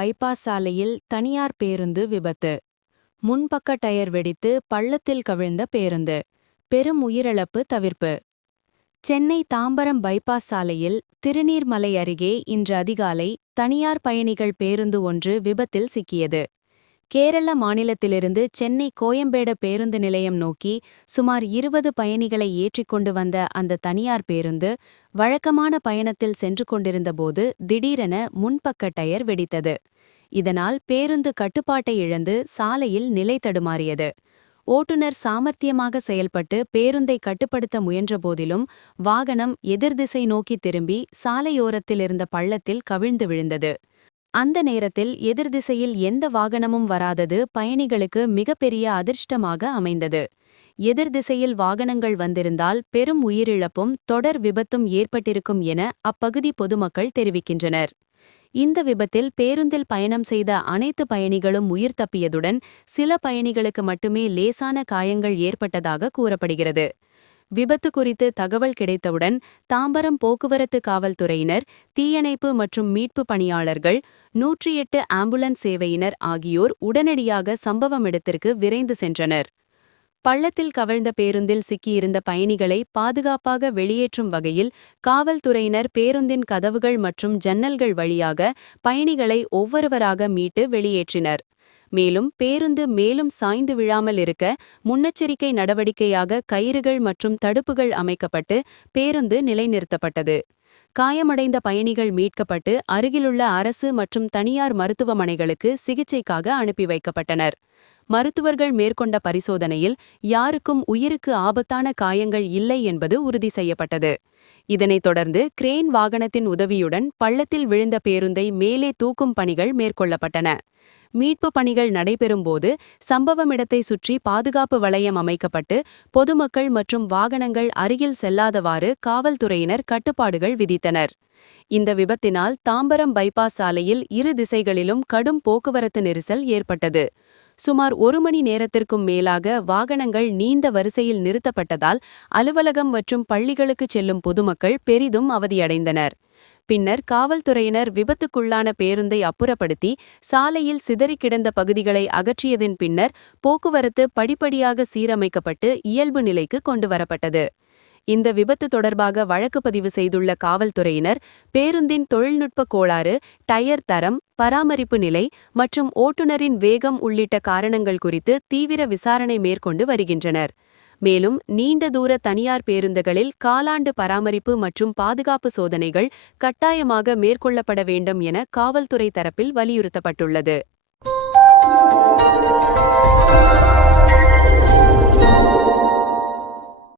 Bypass சாலையில் தனியார் பேருந்து விபத்து. முன்பக்க டயர் வெடித்து பள்ளத்தில் கவிழ்ந்த பேருந்து. பெரும் உயிரிழப்பு தவிர்ப்பு. சென்னை தாம்பரம் பைபாஸ் சாலையில் திருநீர்மலை அருகே இன்று அதிகாலை தனியார் பயணிகள் பேருந்து ஒன்று விபத்தில் சிக்கியது. கேரள மாநிலத்திலிருந்து சென்னை கோயம்பேடு பேருந்து நிலையம் நோக்கி சுமார் 20 பயணிகளை ஏற்றிக்கொண்டு வந்த அந்த தனியார் பேருந்து வழக்கமான பயணத்தில் சென்று கொண்டிருந்தபோது திடீரென முன்பக்க டயர் வெடித்தது. இதனால் பேருந்து கட்டுப்பாட்டை இழந்து சாலையில் நிலை தடுமாறியது. ஓட்டுநர் சாமர்த்தியமாக செயல்பட்டு பேருந்தை கட்டுப்படுத்த முயன்றபோதிலும் வாகனம் எதிர்திசை நோக்கி திரும்பி சாலையோரத்தில் இருந்த பள்ளத்தில் கவிழ்ந்து விழுந்தது. அந்த நேரத்தில் எதிர்திசையில் எந்த வாகனமும் வராதது பயணிகளுக்கு மிகப்பெரிய அதிர்ஷ்டமாக அமைந்தது. எதிர்திசையில் வாகனங்கள் வந்திருந்தால் பெரும் உயிரிழப்பும் தொடர் விபத்தும் ஏற்பட்டிருக்கும் என அப்பகுதி பொதுமக்கள் தெரிவிக்கின்றனர். இந்த விபத்தில் பேருந்தில் பயணம் செய்த அனைத்து பயணிகளும் உயிர் தப்பியதுடன் சில பயணிகளுக்கு மட்டுமே லேசான காயங்கள் ஏற்பட்டதாக கூறப்படுகிறது. விபத்து குறித்து தகவல் கிடைத்தவுடன் தாம்பரம் போக்குவரத்து காவல்துறையினர், தீயணைப்பு மற்றும் மீட்பு பணியாளர்கள், 108 ஆம்புலன்ஸ் சேவையினர் ஆகியோர் உடனடியாக சம்பவம் இடத்திற்கு விரைந்து சென்றனர். பள்ளத்தில் கவிழ்ந்த பேருந்தில் சிக்கியிருந்த பயணிகளை பாதுகாப்பாக வெளியேற்றும் வகையில் காவல்துறையினர் பேருந்தின் கதவுகள் மற்றும் ஜன்னல்கள் வழியாக பயணிகளை ஒவ்வொருவராக மீட்டு வெளியேற்றினர். மேலும் பேருந்து மேலும் சாய்ந்து விழாமல் இருக்க முன்னெச்சரிக்கை நடவடிக்கையாக கயிறுகள் மற்றும் தடுப்புகள் அமைக்கப்பட்டு பேருந்து நிலைநிறுத்தப்பட்டது. காயமடைந்த பயணிகள் மீட்கப்பட்டு அருகிலுள்ள அரசு மற்றும் தனியார் மருத்துவமனைகளுக்கு சிகிச்சைக்காக அனுப்பி வைக்கப்பட்டனர். மருத்துவர்கள் மேற்கொண்ட பரிசோதனையில் யாருக்கும் உயிருக்கு ஆபத்தான காயங்கள் இல்லை என்பது உறுதி செய்யப்பட்டது. இதனைத் தொடர்ந்து கிரேன் வாகனத்தின் உதவியுடன் பள்ளத்தில் விழுந்த பேருந்தை மேலே தூக்கும் பணிகள் மேற்கொள்ளப்பட்டன. மீட்பு பணிகள் நடைபெறும்போது சம்பவமிடத்தை சுற்றி பாதுகாப்பு வளையம் அமைக்கப்பட்டு பொதுமக்கள் மற்றும் வாகனங்கள் அருகில் செல்லாதவாறு காவல்துறையினர் கட்டுப்பாடுகள் விதித்தனர். இந்த விபத்தினால் தாம்பரம் பைபாஸ் சாலையில் இரு திசைகளிலும் கடும் போக்குவரத்து நெரிசல் ஏற்பட்டது. சுமார் 1 மணி நேரத்திற்கும் மேலாக வாகனங்கள் நீண்ட வரிசையில் நிறுத்தப்பட்டதால் அலுவலகம் மற்றும் பள்ளிகளுக்கு செல்லும் பொதுமக்கள் பெரிதும் அவதியடைந்தனர். பின்னர் காவல்துறையினர் விபத்துக்குள்ளான பேருந்தை அப்புறப்படுத்தி சாலையில் சிதறிக் கிடந்த பகுதிகளை அகற்றியதின் பின்னர் போக்குவரத்து படிப்படியாக சீரமைக்கப்பட்டு இயல்பு நிலைக்கு கொண்டுவரப்பட்டது. இந்த விபத்து தொடர்பாக வழக்கு பதிவு செய்துள்ள காவல்துறையினர் பேருந்தின் தொழில்நுட்ப கோளாறு, டயர் தரம், பராமரிப்பு நிலை மற்றும் ஓட்டுநரின் வேகம் உள்ளிட்ட காரணங்கள் குறித்து தீவிர விசாரணை மேற்கொண்டு வருகின்றனர். மேலும் நீண்ட தூர தனியார் பேருந்துகளில் காலாண்டு பராமரிப்பு மற்றும் பாதுகாப்பு சோதனைகள் கட்டாயமாக மேற்கொள்ளப்பட வேண்டும் என காவல்துறை தரப்பில் வலியுறுத்தப்பட்டுள்ளது.